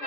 อ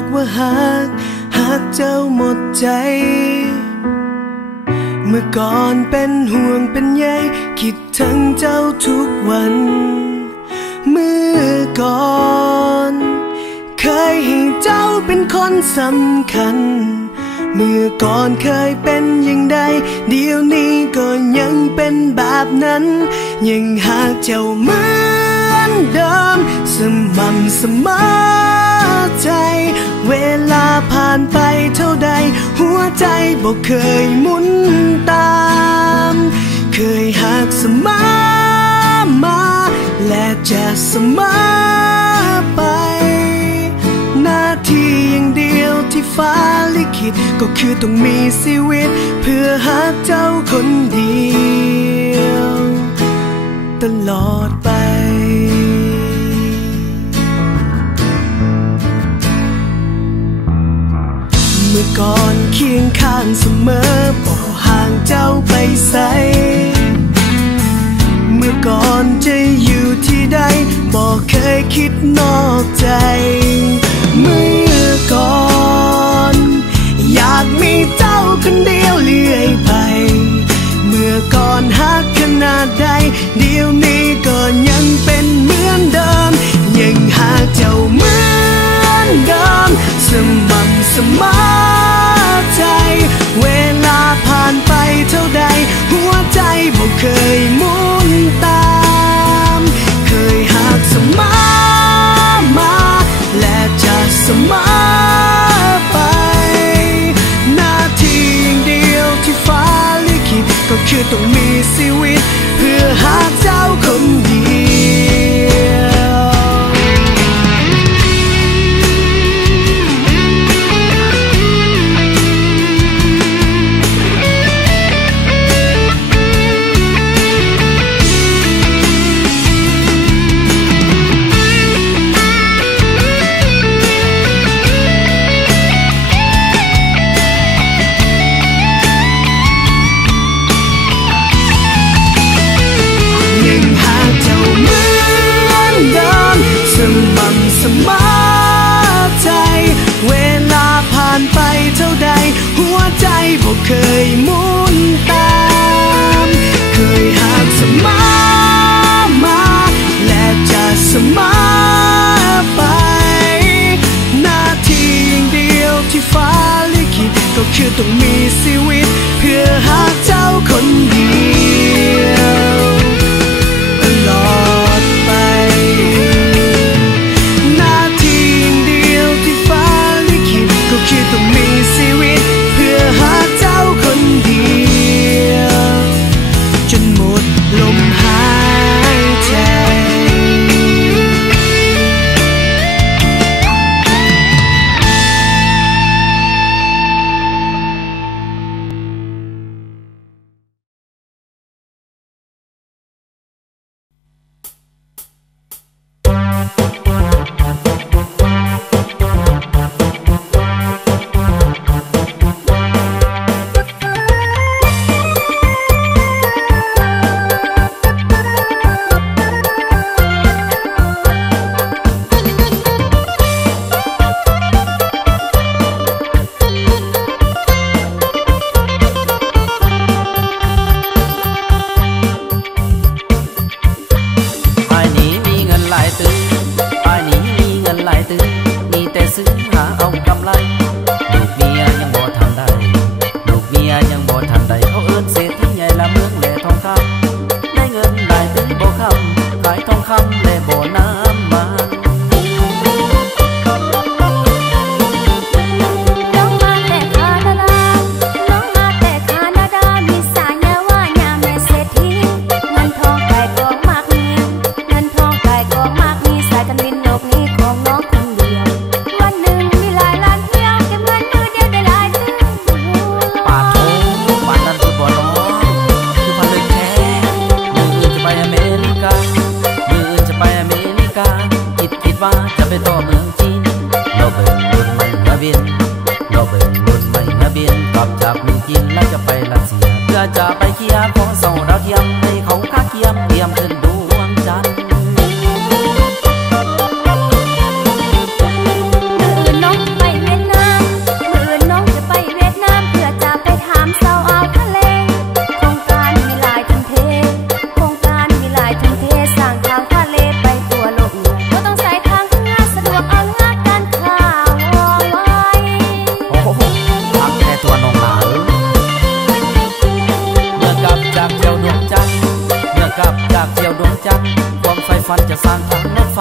บอกว่าหักเจ้าหมดใจเมื่อก่อนเป็นห่วงเป็นใยคิดถึงเจ้าทุกวันเมื่อก่อนเคยให้เจ้าเป็นคนสำคัญเมื่อก่อนเคยเป็นอย่างใดเดี๋ยวนี้ก็ยังเป็นแบบนั้นยังหากเจ้าเหมือนเดิมสม่ำเสมอใจเวลาผ่านไปเท่าใดหัวใจบอกเคยหมุนตามเคยหักเสมอมาและจะเสมอไปหน้าที่อย่างเดียวที่ฟ้าลิขิตก็คือต้องมีชีวิตเพื่อหาเจ้าคนเดียวตลอดไปเมื่อก่อนเคียงข้างเสมอบอกห่างเจ้าไปไสเมื่อก่อนจะอยู่ที่ใดบอกเคยคิดนอกใจเมื่อก่อนอยากมีเจ้าคนเดียวเรื่อยไปเมื่อก่อนหักขนาดใดเดี๋ยวนี้ก็ยังเป็นเหมือนเดิมยังหาเจ้าเหมือนเดิมสม่ำเสมอใจเวลาผ่านไปเท่าใดหัวใจบอกเคยหมุนตามเคยหักเสมอมาและจะเสมอไปหน้าที่อย่างเดียวที่ฟ้าลิขิตก็คือต้องมีชีวิตเพื่อหาเจ้าคนเดียวสม่ำเสมอใจเวลาผ่านไปเท่าใดหัวใจบอกเคยหมุนตามเคยหักเสมอมาและจะเสมอไปหน้าที่อย่างเดียวที่ฟ้าลิขิตก็คือต้องมีชีวิตเพื่อหาเจ้าคนเดียวตลอดไปคือต้องมีชีวิตเพื่อหาเจ้าคนเดียวจนหมดลมหายใจจะไปเคียร์ของเสาดาวเทียมให้เขาค่าเคียมเตรียมขึ้นดวงจันทร์ น้องไป ฝันจะสร้างทางรถไฟ